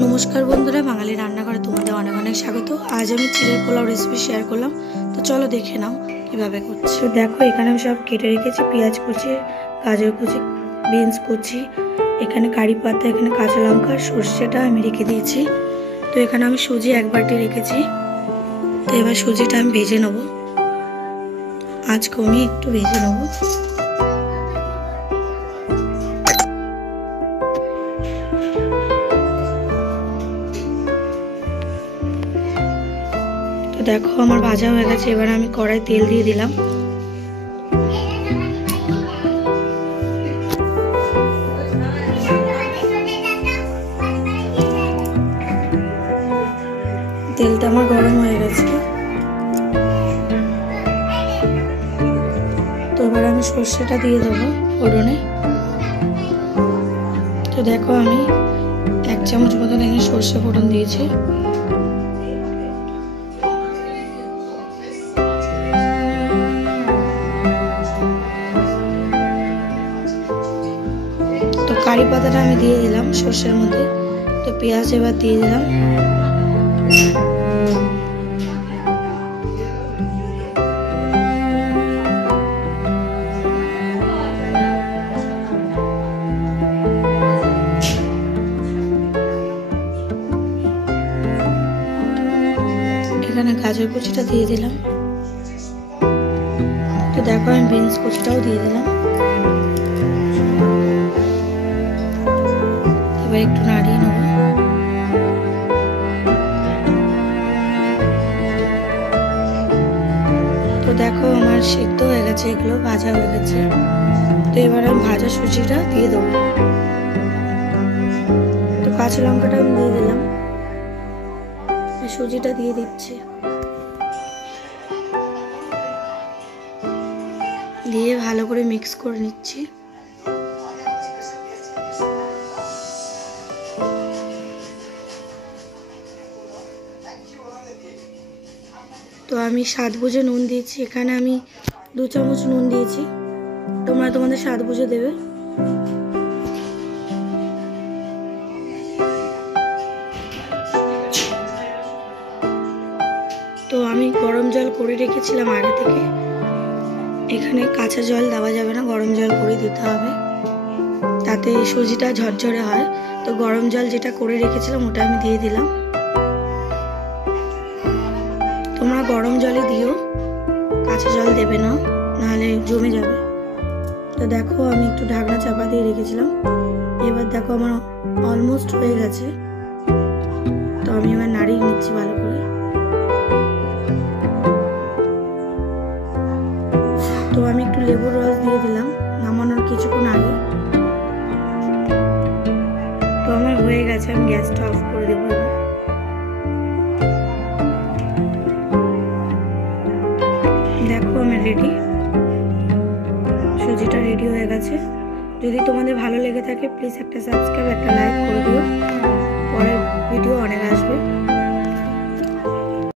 नमस्कार बंधुरा बांगाली रान्नाघरे तुम्हादेर अनेक अनेक स्वागत। आज आमी चिड़ेर पोलाव रेसिपि शेयर करलाम, तो चलो देखे नाओ किभाबे करछि। तो देखो एखाने आमी सब केटे रेखेछि, पेंयाज कुचि, गाजर कुचि, बिन्स कुचि, एखाने कारि पाता, एखाने काँचा लंका, सर्षेटा आमी रेखे दिएछि। तो एखाने आमी सुजी एक बाटी रेखेछि। तो एबार सुजिटा आमी भेजे नेब, आँच कमिয়ে एकटु भेजे नेब। तो देखो हमार भाजा हो गेছে, এবার আমি কড়াই তেল দিয়ে দিলাম। তেলটা আমার গরম হয়ে গেছে, তো এবার আমি সরষেটা দিয়ে দেব ফোড়নে। তো দেখো আমি 1 চামচ মতন এখানে সরষে ফোড়ন দিয়েছি। কারি পাতাটা আমি দিয়ে দিলাম সরষের মধ্যে। তো পেঁয়াজ এবার দিয়ে দিলাম। এখানে গাজর কুচিটা দিয়ে দিলাম। তো দেখো আমি বিনস কুচিটাও দিয়ে দিলাম। এবার একটু নাড়িয়ে নেব। তো দেখো আমার সিদ্ধ হয়ে গেছে, এগুলো ভাজা হয়ে গেছে। তো এবার আমি ভাজা সুজিটা দিয়ে দেবো। তো কাঁচা লঙ্কাটা আমি দিয়ে দিলাম, সুজিটা দিয়ে দিচ্ছি, দিয়ে ভালো করে মিক্স করে নিচ্ছি। তো আমি স্বাদ বুঝে নুন দিয়েছি, এখানে আমি 2 চামচ নুন দিয়েছি, তোমরা তোমাদের স্বাদ বুঝে দেবে। তো আমি গরম জল করে রেখেছিলাম আগে থেকে, এখানে কাঁচা জল দেওয়া যাবে না, গরম জল করে দিতে হবে, তাতে সুজিটা ঝরঝরে হয়। তো গরম জল যেটা করে রেখেছিলাম ওটা আমি দিয়ে দিলাম। তোমরা গরম জলে দিও, কাঁচা জল দেবে না, নাহলে জমে যাবে। তো দেখো আমি একটু ঢাকনা চাপা দিয়ে রেখেছিলাম, এবার দেখো আমার অলমোস্ট হয়ে গেছে। তো আমি এবার নাড়িয়ে নিচ্ছি ভালো করে। তো আমি একটু লেবুর রস দিয়ে দিলাম নামানোর কিছুক্ষণ আগে। তো আমার হয়ে গেছে, আমি গ্যাসটা অফ করে দেবো। দেখো আমি রেডি, সুজিটা রেডি হয়ে গেছে। যদি তোমাদের ভালো লেগে থাকে প্লিজ একটা সাবস্ক্রাইব, একটা লাইক করে দিও, পরের ভিডিও অনেক আসবে।